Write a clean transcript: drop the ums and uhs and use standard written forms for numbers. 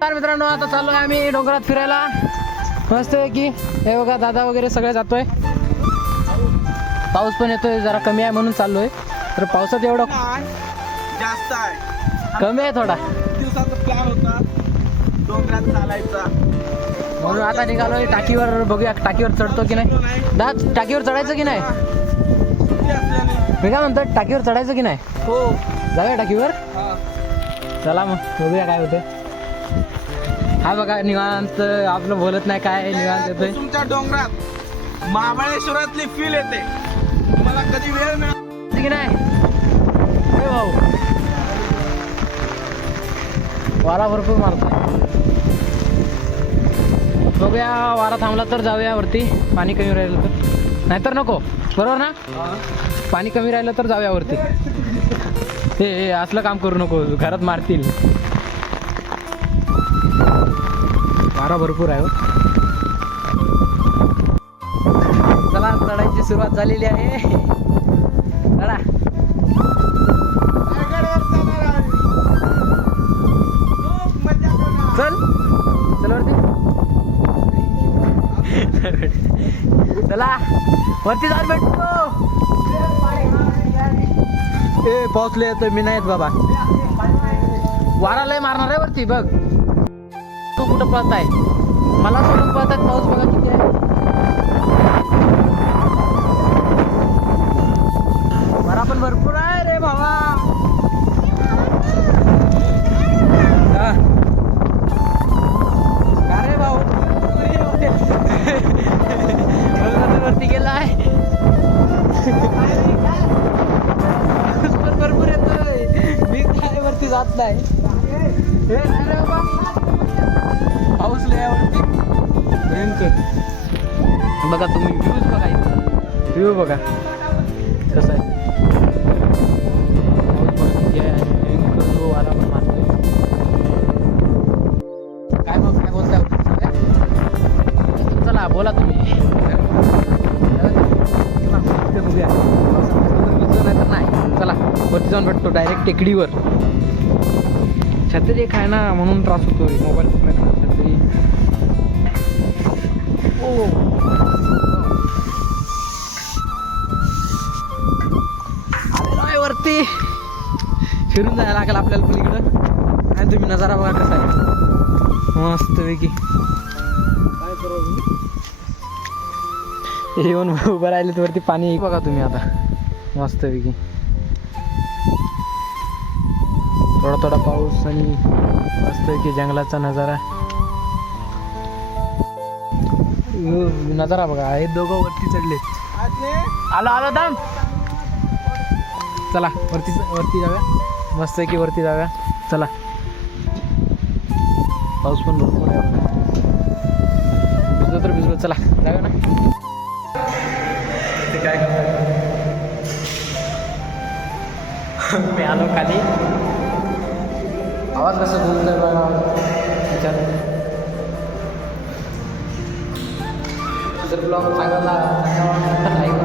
तर मित्रांनो आता चाललोय आम्ही डोंगरात फिरायला. मस्त आहे की हे बघा दादा वगैरे सगळे जातोय. पाऊस पण येतोय जरा कमी आहे म्हणून चाललोय. तर पावसात एवढं जास्त आहे कमी आहे थोडा दिवसाचा प्लॅन होता डोंगरात चालायचा म्हणून आता निघालोय टाकीवर. बघूया टाकीवर चढतो की नाही. दाद टाकीवर चढायचं की नाही. मी काय म्हणतो टाकीवर चढायचं की नाही. हो जाऊया टाकीवर. चला मग बघूया काय होतं. हा बघा निवांत आपलं बोलत नाही काय निवांत येतोय. तुमच्या डोंगरात महाबळेश्वरातली फील येते. तुम्हाला कधी वेळ मिळाला की नाही भाऊ. वारा भरपूर मारतो. बघूया वारा थांबला तर जाऊया वरती. पाणी कमी राहिलं तर नाहीतर नको. बरोबर ना. पाणी कमी राहिलं तर जाऊया वरती. हे असलं काम करू नको घरात मारतील. वारा भरपूर आहे. चला चढायची सुरुवात झालेली आहे. चला चल चल वरती. चला वरती जाऊन भेटतो. ए पाऊस लय येतोय. मी नाही येत बाबा. वारा लय मारणार आहे वरती बघ. तू कुठं पळताय. मला सोडून पळतात. पाऊस बघा किती आहे. वारा पण भरपूर आहे रे भावा. का रे भाऊ वरती गेलाय. भरपूर येतोय. मी काय वरती जात नाही. पाऊस लय वरती भयंकर. बघा तुम्ही व्ह्यूज बघा इथं. व्ह्यू बघा कसं आहे. पाऊस बघा किती आहे आणि भयंकर जो वारा पण मारतोय. काय मग काय बोलताय. चला बोला तुम्ही. बघूया नाही तर नाही. चला वरती जाऊन भेटतो डायरेक्ट टेकडीवर. छत्री एक आहे ना म्हणून त्रास होतोय. मोबाईल छत्री. ओ आलेलो आहे वरती. फिरून जायला लागेल आपल्याला पलीकडं. आणि तुम्ही नजारा बघा कसा आहे मस्त पैकी. काय करू येऊन उभं राहिले वरती. पाणी बघा तुम्ही आता मस्त पैकी. थोडा थोडा पाऊस आणि मस्त की जंगलाचा नजारा. नजारा बघा. हे दोघं वरती चढले. आलो आलो थांब. चला वरती वरती जाऊया. मस्त की वरती जाऊया. चला पाऊस पण भरपूर आहे. भिजलो तर भिजलो. चला जाऊया ना. ते काय करतो मी आलो खाली. आवाज कसा बोलतोय बघा विचार. जर ब्लॉग चांगला लाईक